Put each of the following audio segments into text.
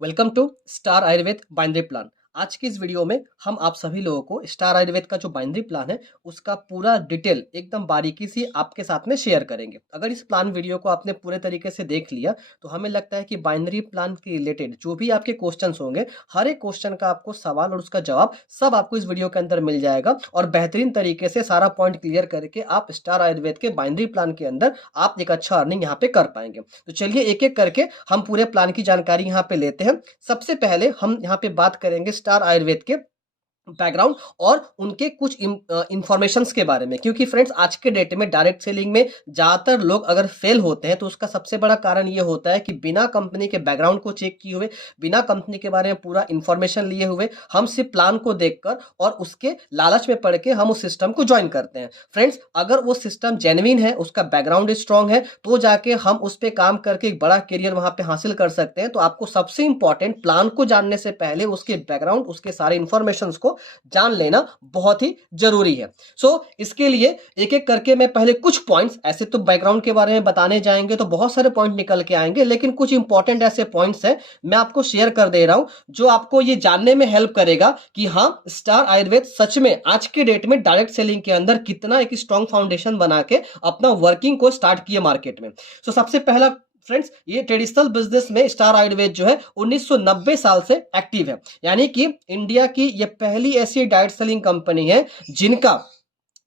Welcome to star Ayurveda बाइंद्री plan. आज की इस वीडियो में हम आप सभी लोगों को स्टार आयुर्वेद का जो बाइंद्री प्लान है उसका पूरा डिटेल एकदम बारीकी से आपके साथ में शेयर करेंगे। अगर इस प्लान वीडियो को आपने पूरे तरीके से देख लिया तो हमें लगता है कि बाइंद्री प्लान के रिलेटेड जो भी आपके क्वेश्चंस होंगे, हर एक क्वेश्चन का आपको सवाल और उसका जवाब सब आपको इस वीडियो के अंदर मिल जाएगा और बेहतरीन तरीके से सारा पॉइंट क्लियर करके आप स्टार आयुर्वेद के बाइंद्री प्लान के अंदर आप एक अच्छा अर्निंग यहाँ पे कर पाएंगे। तो चलिए एक एक करके हम पूरे प्लान की जानकारी यहाँ पे लेते हैं। सबसे पहले हम यहाँ पे बात करेंगे स्टार आयुर्वेद के बैकग्राउंड और उनके कुछ इंफॉर्मेशंस के बारे में, क्योंकि फ्रेंड्स आज के डेट में डायरेक्ट सेलिंग में ज़्यादातर लोग अगर फेल होते हैं तो उसका सबसे बड़ा कारण ये होता है कि बिना कंपनी के बैकग्राउंड को चेक किए हुए, बिना कंपनी के बारे में पूरा इंफॉर्मेशन लिए हुए हम सिर्फ प्लान को देखकर और उसके लालच में पड़ के हम उस सिस्टम को ज्वाइन करते हैं। फ्रेंड्स, अगर वो सिस्टम जेन्युइन है, उसका बैकग्राउंड स्ट्रांग है, तो जाके हम उस पर काम करके एक बड़ा करियर वहां पे हासिल कर सकते हैं। तो आपको सबसे इंपॉर्टेंट प्लान को जानने से पहले उसके बैकग्राउंड, उसके सारे इंफॉर्मेशन को जान लेना बहुत ही जरूरी है। इसके लिए एक एक करके मैं पहले कुछ पॉइंट्स, ऐसे तो बैकग्राउंड के बारे में बताने जाएंगे तो बहुत सारे पॉइंट निकल के आएंगे, लेकिन कुछ इंपॉर्टेंट ऐसे पॉइंट्स हैं मैं आपको शेयर कर दे रहा हूं जो आपको ये जानने में हेल्प करेगा कि हाँ, स्टार आयुर्वेद सच में आज के डेट में डायरेक्ट सेलिंग के अंदर कितना एक स्ट्रॉन्ग फाउंडेशन बना के अपना वर्किंग को स्टार्ट किया मार्केट में। सबसे पहला फ्रेंड्स, ये ट्रेडिशनल बिजनेस में स्टार आयुर्वेद जो है 1990 साल से एक्टिव है, यानी कि इंडिया की ये पहली ऐसी डाइट सेलिंग कंपनी है जिनका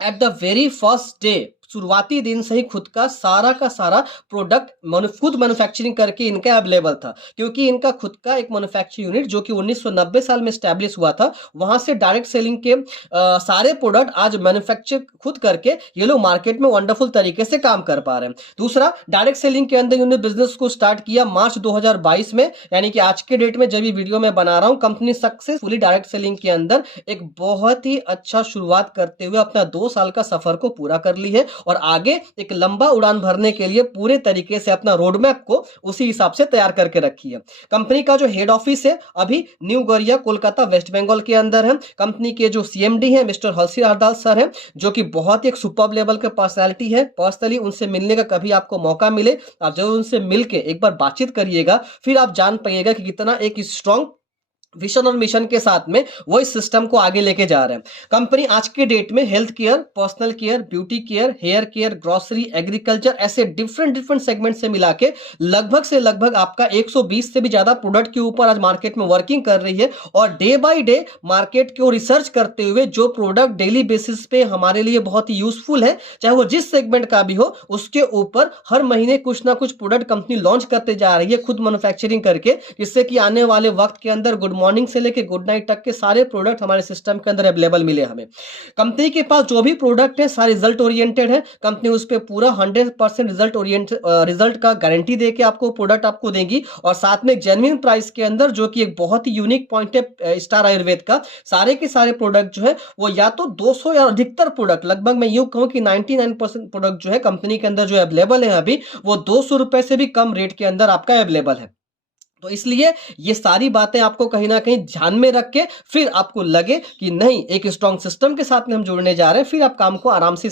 at the very first day, शुरुआती दिन से ही खुद का सारा प्रोडक्ट खुद मैन्युफैक्चरिंग करके इनका अवेलेबल था, क्योंकि इनका खुद का एक मैन्युफैक्चरिंग यूनिट जो कि 1990 साल में स्टैब्लिश हुआ था, वहां से डायरेक्ट सेलिंग के सारे प्रोडक्ट आज मैन्युफैक्चर खुद करके ये लोग मार्केट में वंडरफुल तरीके से काम कर पा रहे हैं। दूसरा, डायरेक्ट सेलिंग के अंदर इन्होंने बिजनेस को स्टार्ट किया मार्च 2022 में, यानी कि आज के डेट में जब ये वीडियो में बना रहा हूं, कंपनी सक्सेसफुली डायरेक्ट सेलिंग के अंदर एक बहुत ही अच्छा शुरुआत करते हुए अपना 2 साल का सफर को पूरा कर ली है और आगे एक लंबा उड़ान भरने के लिए पूरे तरीके से अपना रोड मैप को उसी हिसाब से तैयार करके रखी है। कंपनी का जो हेड ऑफिस है अभी न्यू गौरिया कोलकाता वेस्ट बंगाल के अंदर है। कंपनी के जो सीएमडी है मिस्टर हलसी हरदाल सर है, जो कि बहुत ही एक सुपर्ब लेवल के पर्सनालिटी है। पर्सनली उनसे मिलने का कभी आपको मौका मिले, आप जरूर उनसे मिलके एक बार बातचीत करिएगा, फिर आप जान पाइएगा कि कितना एक स्ट्रॉन्ग विजन और मिशन के साथ में वो इस सिस्टम को आगे लेके जा रहे हैं। कंपनी आज के डेट में health care, personal care, beauty care, hair care, grocery, agriculture, ऐसे डिफरेंट सेगमेंट से मिला के लगभग आपका 120 से भी ज्यादा प्रोडक्ट के ऊपर आज मार्केट में वर्किंग कर रही है और डे बाय डे मार्केट को रिसर्च करते हुए जो प्रोडक्ट डेली बेसिस पे हमारे लिए बहुत ही यूजफुल है, चाहे वो जिस सेगमेंट का भी हो, उसके ऊपर हर महीने कुछ ना कुछ प्रोडक्ट कंपनी लॉन्च करते जा रही है खुद मैन्युफैक्चरिंग करके, जिससे कि आने वाले वक्त के अंदर गुड मॉर्निंग से लेके गुड नाइट तक के सारे प्रोडक्ट हमारे सिस्टम के अंदर अवेलेबल मिले हमें। कंपनी के पास जो भी प्रोडक्ट है सारे रिजल्ट ओरिएंटेड है। कंपनी उस पर पूरा 100% रिजल्ट का गारंटी देके आपको प्रोडक्ट आपको देगी और साथ में एक जेन्युइन प्राइस के अंदर, जो कि एक बहुत ही यूनिक पॉइंट है स्टार आयुर्वेद का। सारे के सारे प्रोडक्ट जो है वो या तो 200 या अधिकतर प्रोडक्ट, लगभग मैं यूं कहूं कि 99% प्रोडक्ट जो है कंपनी के अंदर जो अवेलेबल है अभी, वो 200 रुपए से भी कम रेट के अंदर आपका अवेलेबल है। तो इसलिए ये सारी बातें आपको कहीं ना कहीं ध्यान में रख के फिर आपको लगे कि नहीं, एक स्ट्रॉन्ग सिस्टम के साथ में हम जुड़ने जा रहे हैं, फिर आप काम को आराम से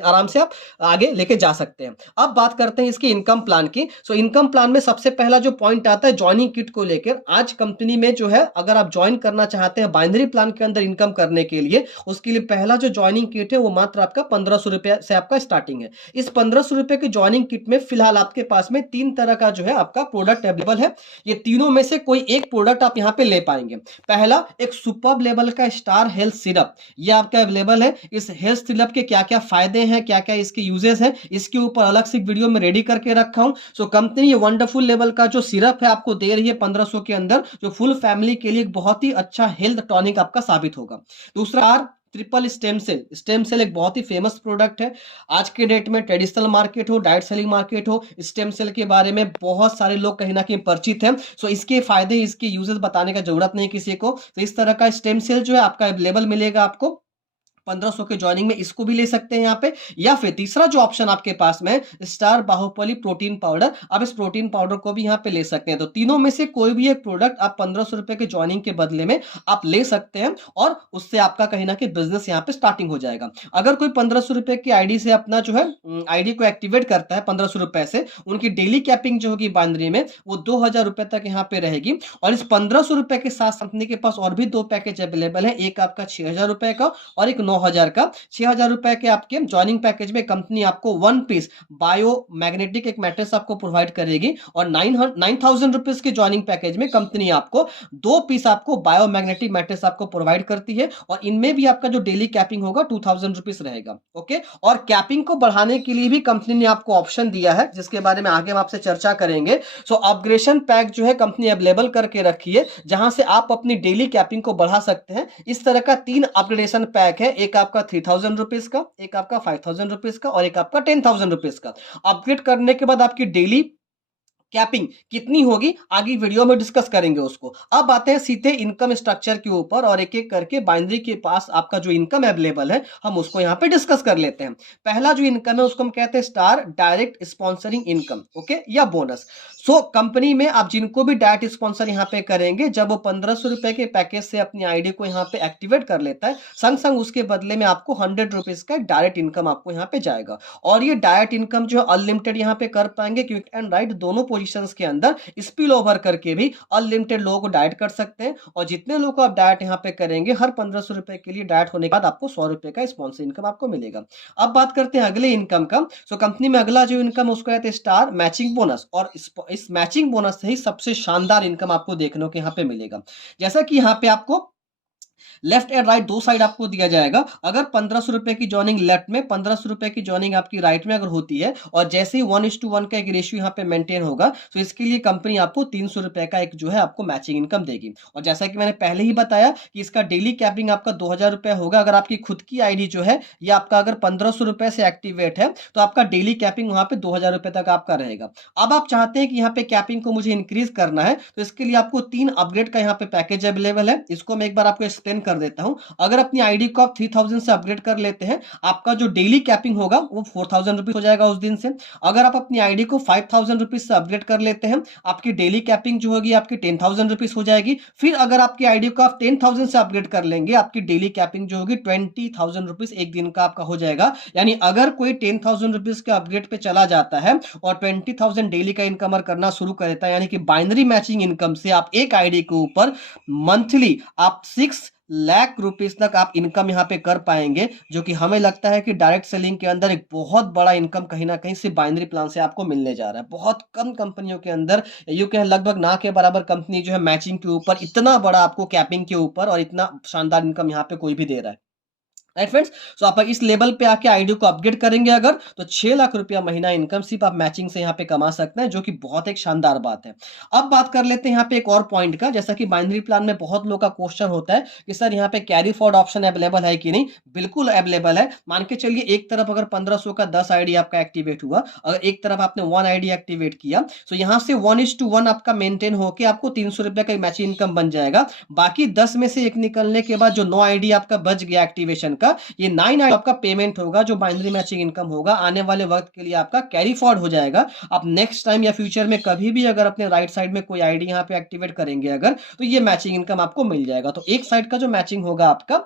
आराम से आप आगे लेके जा सकते हैं। अब बात करते हैं इसकी इनकम प्लान की। इनकम प्लान में सबसे पहला जो पॉइंट आता है ज्वाइनिंग किट को लेकर। आज कंपनी में जो है, अगर आप ज्वाइन करना चाहते हैं बाइनरी प्लान के अंदर इनकम करने के लिए, उसके लिए पहला जो ज्वाइनिंग किट है वो मात्र आपका 1500 रुपए से आपका स्टार्टिंग है। इस 1500 रुपए की ज्वाइनिंग किट में फिलहाल आपके पास में 3 तरह का जो है आपका प्रोडक्ट अवेलेबल है। ये तीनों में से कोई एक प्रोडक्ट आप यहां पे ले पाएंगे। पहला, एक सुपर्ब लेवल का स्टार हेल्थ सिरप, ये आपका अवेलेबल है। इस हेल्थ सिरप के क्या क्या फायदे हैं, क्या क्या इसके यूजेस हैं, इसके ऊपर अलग से वीडियो में रेडी करके रखा हूं। कंपनी ये वंडरफुल लेवल का जो सिरप है आपको दे रही है 1500 के अंदर, जो फुल फैमिली के लिए एक बहुत ही अच्छा हेल्थ टॉनिक आपका साबित होगा। दूसरा, ट्रिपल स्टेम सेल एक बहुत ही फेमस प्रोडक्ट है। आज के डेट में ट्रेडिशनल मार्केट हो, डाइट सेलिंग मार्केट हो, स्टेम सेल के बारे में बहुत सारे लोग कहीं ना कहीं परिचित हैं। इसके फायदे, इसके यूजेस बताने का जरूरत नहीं किसी को। तो इस तरह का स्टेम सेल जो है आपका अवेलेबल मिलेगा आपको 1500 के ज्वाइनिंग में इसको भी ले सकते हैं यहाँ पे, या फिर तीसरा जो ऑप्शन आपके पास में है स्टार बाहुबली प्रोटीन पाउडर, आप इस प्रोटीन पाउडर को भी यहाँ पे ले सकते हैं। तो तीनों में से कोई भी एक प्रोडक्ट आप 1500 रुपए के ज्वाइनिंग के बदले में आप ले सकते हैं और उससे आपका कहीं ना कहीं बिजनेस यहाँ पे स्टार्टिंग हो जाएगा। अगर कोई 1500 रुपए की आईडी से अपना जो है आईडी को एक्टिवेट करता है 1500 रुपए से, उनकी डेली कैपिंग जो होगी बाइनरी में वो 2000 रुपए तक यहाँ पे रहेगी। और इस 1500 रुपए के साथ कंपनी के पास और भी दो पैकेज अवेलेबल है, एक आपका 6000 रुपए का और एक 9000 का। 6000 रुपए के आपके ज्वाइनिंग पैकेज में कंपनी आपको 1 पीस बायो मैग्नेटिक एक मैट्रेस आपको प्रोवाइड करेगी, और 9000 रुपीज के ज्वाइनिंग पैकेज में कंपनी आपको 2 पीस आपको बायो मैग्नेटिक मैट्रेस आपको प्रोवाइड करती है, और इनमें भी आपका जो डेली कैपिंग होगा 2000 रुपीज रहेगा। ओके, और कैपिंग को बढ़ाने के लिए भी कंपनी ने आपको ऑप्शन दिया है, जिसके बारे में आगे हम आपसे चर्चा करेंगे। सो अपग्रेडेशन पैक जो है कंपनी अवेलेबल करके रखी है, जहां से आप अपनी डेली कैपिंग को बढ़ा सकते हैं। इस तरह का 3 अपग्रेडेशन पैक है, एक आपका 3000 रुपीज का, एक आपका 5000 रुपीज का और एक आपका 10,000 रुपीज का। अपग्रेड करने के बाद आपकी डेली कैपिंग कितनी होगी आगे वीडियो में डिस्कस करेंगे उसको। अब आते हैं सीधे इनकम स्ट्रक्चर के ऊपर, और एक एक करके बाइनरी के पास आपका जो इनकम अवेलेबल है हम उसको यहाँ पे डिस्कस कर लेते हैं। पहला जो इनकम है उसको हम कहते हैं star direct sponsoring income, okay, या बोनस। सो कंपनी में आप जिनको भी डायरेक्ट स्पॉन्सर यहाँ पे करेंगे, जब वो 1500 रुपए के पैकेज से अपनी आईडी को यहाँ पे एक्टिवेट कर लेता है, संग संग उसके बदले में आपको 100 रुपीज का डायरेक्ट इनकम आपको यहाँ पे जाएगा। और ये डायरेक्ट इनकम जो अनलिमिटेड यहाँ पे कर पाएंगे, क्विक एंड राइट दोनों पोजीशंस के अंदर स्पिल ओवर करके भी अनलिमिटेड लोगों को डायरेक्ट कर सकते हैं। और जितने लोग को आप डायरेक्ट यहाँ पे करेंगे, हर 1500 रुपए के लिए डायरेक्ट होने के बाद आपको 100 रुपए का स्पॉन्सर इनकम आपको मिलेगा। अब बात करते हैं अगले इनकम का। सो कंपनी में अगला जो इनकम उसको कहते हैं स्टार मैचिंग बोनस, और इस मैचिंग बोनस से ही सबसे शानदार इनकम आपको देखने को यहाँ पे मिलेगा। जैसा कि यहाँ पे आपको लेफ्ट एंड राइट दो साइड आपको दिया जाएगा। अगर 1500 रुपए की जॉइनिंग लेफ्ट में, 1500 रुपए की जॉइनिंग आपकी राइट में अगर होती है, और जैसे ही 1:1 का एक रेशियो यहाँ पे मेंटेन होगा, तो इसके लिए कंपनी आपको 300 रुपए का एक जो है आपको मैचिंग इनकम देगी। और जैसा कि मैंने पहले ही बताया कि इसका डेली कैपिंग आपका 2000 रुपए होगा। अगर आपकी खुद की आईडी जो है या आपका अगर 1500 रुपए से एक्टिवेट है, तो आपका डेली कैपिंग वहां पे 2000 रुपए तक आपका रहेगा। अब आप चाहते हैं कि यहाँ पे कैपिंग को मुझे इंक्रीज करना है, तो इसके लिए आपको 3 अपग्रेड का यहाँ पे पैकेज अवेलेबल है। इसको मैं एक बार आपको एक्सप्लेन कर देता हूं। अगर अपनी आईडी को आप 3000 से अपग्रेड कर लेते हैं, आपका जो डेली कैपिंग होगा वो 4000 रुपीज हो जाएगा उस दिन से। अगर आप अपनी आईडी को 5000 रुपीज से अपग्रेड कर लेते हैं, आपकी डेली कैपिंग जो होगी आपकी 10,000 रुपीज हो जाएगी। फिर अगर आपकी आईडी को आप 10,000 से अपग्रेड कर लेंगे, आपकी डेली कैपिंग जो होगी 20,000 रुपीज एक दिन का आपका हो जाएगा। यानी अगर कोई 10,000 रुपीज के अपग्रेड पे चला जाता है और 20,000 डेली का इनकम करना शुरू कर देता है, यानी कि बाइनरी मैचिंग इनकम से आप एक आईडी के ऊपर मंथली आप 6 लाख रुपीस तक आप इनकम यहाँ पे कर पाएंगे, जो कि हमें लगता है कि डायरेक्ट सेलिंग के अंदर एक बहुत बड़ा इनकम कहीं ना कहीं से बाइनरी प्लान से आपको मिलने जा रहा है। बहुत कम कंपनियों के अंदर, यू कहें लगभग ना के बराबर कंपनी जो है मैचिंग के ऊपर इतना बड़ा आपको कैपिंग के ऊपर और इतना शानदार इनकम यहाँ पे कोई भी दे रहा है। राइट फ्रेंड्स, सो आप इस लेवल पे आके आईडी को अपग्रेड करेंगे अगर, तो 6 लाख रुपया महीना इनकम सिर्फ आप मैचिंग से यहाँ पे कमा सकते हैं, जो कि बहुत एक शानदार बात है। अब बात कर लेते हैं यहाँ पे एक और पॉइंट का। जैसा कि बाइनरी प्लान में बहुत लोगों का क्वेश्चन होता है कि सर यहाँ पे कैरी फॉरवर्ड ऑप्शन अवेलेबल है कि नहीं। बिल्कुल अवेलेबल है। मान के चलिए एक तरफ अगर 1500 का 10 आईडी आपका एक्टिवेट हुआ, अगर एक तरफ आपने 1 आईडी एक्टिवेट किया, तो यहाँ से 1:1 आपका मेंटेन होकर आपको 300 रुपए का मैचिंग इनकम बन जाएगा। बाकी 10 में से एक निकलने के बाद जो 9 आईडी आपका बच गया एक्टिवेशन का, ये 9 आपका पेमेंट होगा, जो बाइनरी मैचिंग इनकम होगा आने वाले वक्त के लिए आपका कैरी फॉरवर्ड हो जाएगा। आप नेक्स्ट टाइम या फ्यूचर में कभी भी अगर अपने राइट साइड में कोई आईडी यहाँ पे एक्टिवेट करेंगे अगर, तो ये मैचिंग इनकम आपको मिल जाएगा। तो एक साइड का जो मैचिंग होगा आपका,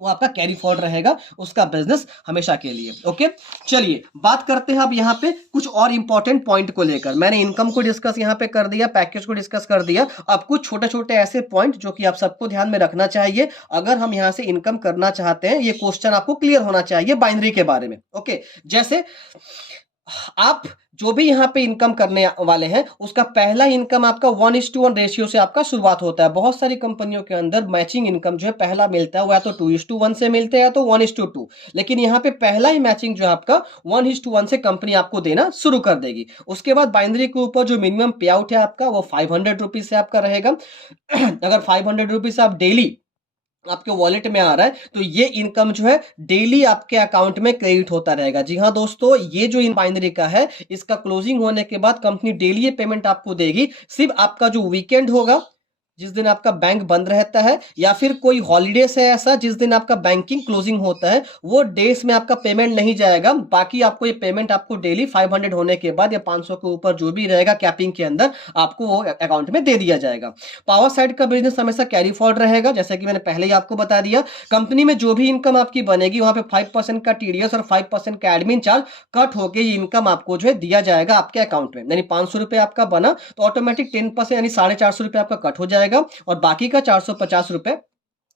वो आपका कैरी फॉरवर्ड रहेगा उसका बिजनेस हमेशा के लिए। ओके, चलिए बात करते हैं अब यहाँ पे कुछ और इंपॉर्टेंट पॉइंट को लेकर। मैंने इनकम को डिस्कस यहाँ पे कर दिया, पैकेज को डिस्कस कर दिया। अब कुछ छोटे छोटे ऐसे पॉइंट जो कि आप सबको ध्यान में रखना चाहिए अगर हम यहाँ से इनकम करना चाहते हैं। ये क्वेश्चन आपको क्लियर होना चाहिए बाइनरी के बारे में। ओके, जैसे आप जो भी यहाँ पे इनकम करने वाले हैं, उसका पहला इनकम आपका 1:1 रेशियो से आपका शुरुआत होता है। बहुत सारी कंपनियों के अंदर मैचिंग इनकम जो है पहला मिलता है वो या तो 2:1 से मिलते हैं या तो 1:2, लेकिन यहाँ पे पहला ही मैचिंग जो है आपका 1:1 से कंपनी आपको देना शुरू कर देगी। उसके बाद बाइनरी के ऊपर जो मिनिमम पे आउट है आपका वो 500 रुपीज से आपका रहेगा। अगर 500 रुपीज आप डेली आपके वॉलेट में आ रहा है, तो ये इनकम जो है डेली आपके अकाउंट में क्रेडिट होता रहेगा। जी हाँ दोस्तों, ये जो इन बाइनरी का है, इसका क्लोजिंग होने के बाद कंपनी डेली ये पेमेंट आपको देगी। सिर्फ आपका जो वीकेंड होगा, जिस दिन आपका बैंक बंद रहता है, या फिर कोई हॉलीडेज है ऐसा जिस दिन आपका बैंकिंग क्लोजिंग होता है, वो डेज में आपका पेमेंट नहीं जाएगा। बाकी आपको ये पेमेंट आपको डेली 500 होने के बाद या 500 के ऊपर जो भी रहेगा कैपिंग के अंदर, आपको वो अकाउंट में दे दिया जाएगा। पावर साइड का बिजनेस हमेशा कैरी फॉरवर्ड रहेगा, जैसा कि मैंने पहले ही आपको बता दिया। कंपनी में जो भी इनकम आपकी बनेगी वहां पे 5% का टीडीएस और 5% का एडमिन चार्ज कट होके ये इनकम आपको जो है दिया जाएगा आपके अकाउंट में। यानी 500 रुपए आपका बना तो ऑटोमेटिक 10% यानी 450 रुपए आपका कट हो जाएगा, और बाकी का 450 रुपए,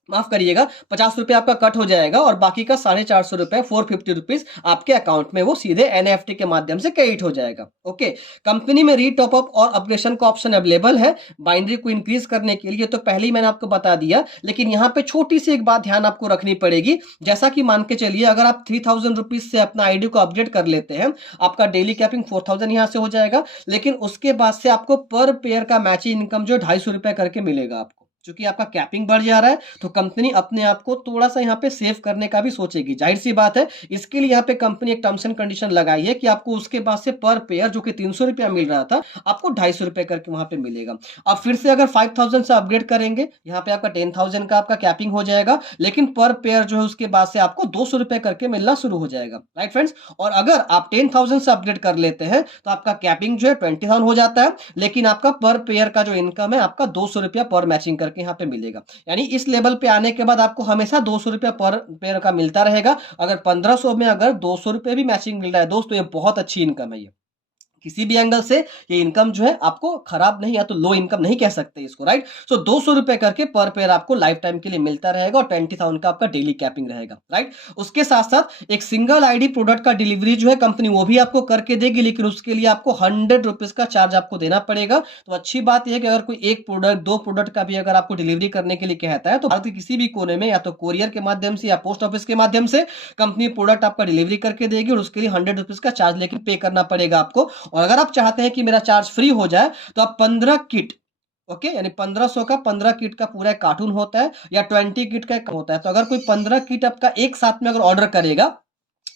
माफ करिएगा 50 रुपए आपका कट हो जाएगा, और बाकी का 450 रुपए 450 रुपीज आपके अकाउंट में वो सीधे एनएफटी के माध्यम से क्रेडिट हो जाएगा। ओके, कंपनी में रीटॉपअप और अपग्रेडेशन का ऑप्शन अवेलेबल है बाइनरी को इंक्रीज करने के लिए, तो पहले ही मैंने आपको बता दिया। लेकिन यहाँ पे छोटी सी एक बात ध्यान आपको रखनी पड़ेगी, जैसा कि मान के चलिए अगर आप 3000 रुपीज से अपना आईडी को अपडेट कर लेते हैं, आपका डेली कैपिंग 4000 यहाँ से हो जाएगा, लेकिन उसके बाद से आपको पर पेयर का मैचिंग इनकम जो 250 रुपए करके मिलेगा आपको। क्योंकि आपका कैपिंग बढ़ जा रहा है तो कंपनी अपने आप को थोड़ा सा यहाँ पे सेव करने का भी सोचेगी, जाहिर सी बात है। इसके लिए यहाँ पे कंपनी एक टर्म्स एंड कंडीशन लगाई है कि आपको उसके बाद से पर पेयर जो कि 300 रुपया मिल रहा था, आपको 250 रुपए करके वहां पे मिलेगा। अब फिर से अगर 5000 से अपग्रेड करेंगे, यहाँ पे आपका 10,000 का आपका कैपिंग हो जाएगा, लेकिन पर पेयर जो है उसके बाद से आपको 200 रुपए करके मिलना शुरू हो जाएगा, राइट फ्रेंड्स। और अगर आप 10,000 से अपग्रेड कर लेते हैं तो आपका कैपिंग जो है 20,000 हो जाता है, लेकिन आपका पर पेयर का जो इनकम है आपका 200 रुपया पर मैचिंग करके यहाँ पे मिलेगा। यानी इस लेवल पे आने के बाद आपको हमेशा 200 रुपया पर पेयर का मिलता रहेगा। अगर 1500 में अगर 200 रुपए भी मैचिंग मिल रहा है दोस्तों, ये बहुत अच्छी इनकम है। ये किसी भी एंगल से ये इनकम जो है आपको खराब नहीं, या तो लो इनकम नहीं कह सकते इसको, राइट। सो 200 रुपए करके पर पेयर आपको लाइफ टाइम के लिए मिलता रहेगा, और 20,000 का आपका डेली कैपिंग रहेगा, राइट। उसके साथ साथ एक सिंगल आईडी प्रोडक्ट का डिलीवरी जो है कंपनी वो भी आपको करके देगी, लेकिन उसके लिए आपको 100 रुपीज का चार्ज आपको देना पड़ेगा। तो अच्छी बात यह है कि अगर कोई एक प्रोडक्ट, दो प्रोडक्ट का भी अगर आपको डिलीवरी करने के लिए कहता है, तो भारत के किसी भी कोने में या तो कोरियर के माध्यम से या पोस्ट ऑफिस के माध्यम से कंपनी प्रोडक्ट आपका डिलीवरी करके देगी, और उसके लिए 100 रुपीज का चार्ज लेकिन पे करना पड़ेगा आपको। और अगर आप चाहते हैं कि मेरा चार्ज फ्री हो जाए तो आप 15 किट, ओके, यानी 1500 का 15 किट का पूरा कार्टून होता है, या 20 किट का होता है, तो अगर कोई 15 किट आपका एक साथ में अगर ऑर्डर करेगा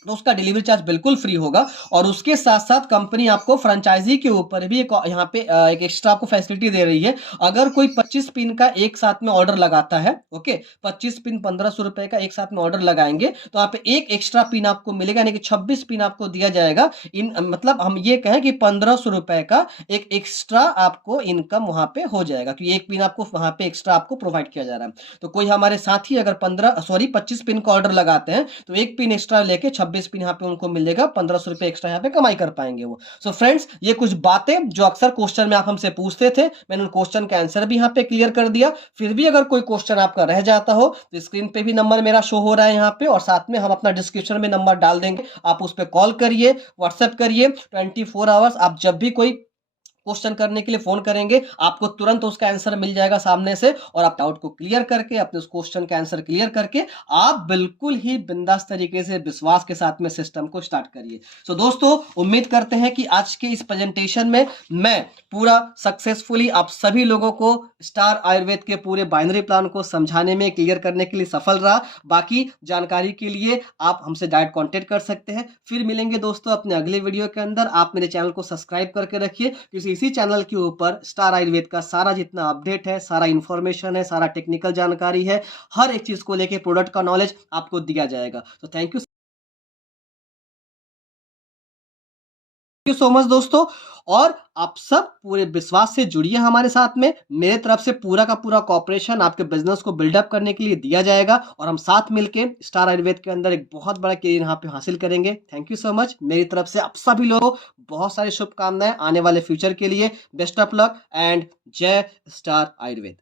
तो उसका डिलीवरी चार्ज बिल्कुल फ्री होगा। और उसके साथ साथ कंपनी आपको फ्रेंचाइजी के ऊपर भी एक यहाँ पे एक एक्स्ट्रा आपको फैसिलिटी दे रही है। अगर कोई 25 पिन का एक साथ में ऑर्डर लगाता है, ओके, 25 पिन 1500 रुपए का एक साथ में ऑर्डर लगाएंगे तो यहाँ पे एक एक्स्ट्रा पिन आपको मिलेगा, यानी कि 26 पिन आपको दिया जाएगा। इन मतलब हम ये कहें कि 1500 रुपए का एक एक्स्ट्रा आपको इनकम वहां पे हो जाएगा, क्योंकि एक पिन आपको वहां पे एक्स्ट्रा आपको प्रोवाइड किया जा रहा है। तो कोई हमारे साथी अगर 25 पिन का ऑर्डर लगाते हैं तो एक पिन एक्स्ट्रा लेके 26 पिन यहाँ पे उनको मिलेगा, 1500 रुपए एक्स्ट्रा यहाँ पे कमाई कर पाएंगे वो। सो फ्रेंड्स, ये कुछ बातें जो अक्सर क्वेश्चन में आप हमसे पूछते थे, मैंने उन क्वेश्चन का आंसर भी यहाँ पे क्लियर कर दिया। फिर भी अगर कोई क्वेश्चन आपका रह जाता हो तो स्क्रीन पे भी नंबर मेरा शो हो रहा है यहाँ पे, और साथ में हम अपना डिस्क्रिप्शन में नंबर डाल देंगे, आप उस पर कॉल करिए, व्हाट्सएप करिए। 24 आवर्स आप जब भी कोई क्वेश्चन करने के लिए फोन करेंगे, आपको तुरंत उसका आंसर मिल जाएगा सामने से, और आप डाउट को क्लियर करके, अपने उस क्वेश्चन का आंसर क्लियर करके आप बिल्कुल ही बिंदास तरीके से विश्वास के साथ में सिस्टम को स्टार्ट करिए। सो दोस्तों, उम्मीद करते हैं कि आज के इस प्रेजेंटेशन में मैं पूरा सक्सेसफुली आप सभी लोगों को स्टार आयुर्वेद के पूरे बाइनरी प्लान को समझाने में, क्लियर करने के लिए सफल रहा। बाकी जानकारी के लिए आप हमसे डायरेक्ट कॉन्टेक्ट कर सकते हैं। फिर मिलेंगे दोस्तों अपने अगले वीडियो के अंदर। आप मेरे चैनल को सब्सक्राइब करके रखिए, क्योंकि इसी चैनल के ऊपर स्टार आयुर्वेद का सारा जितना अपडेट है, सारा इंफॉर्मेशन है, सारा टेक्निकल जानकारी है, हर एक चीज को लेके प्रोडक्ट का नॉलेज आपको दिया जाएगा। तो थैंक यू सो मच दोस्तों, और आप सब पूरे विश्वास से जुड़िए हमारे साथ में। मेरे तरफ से पूरा का पूरा कॉपरेशन आपके बिजनेस को बिल्डअप करने के लिए दिया जाएगा, और हम साथ मिलके स्टार आयुर्वेद के अंदर एक बहुत बड़ा करियर यहाँ पे हासिल करेंगे। Thank you so much. मेरी तरफ से आप सभी लोगों को बहुत सारी शुभकामनाएं आने वाले फ्यूचर के लिए। बेस्ट ऑफ लक एंड जय स्टार आयुर्वेद।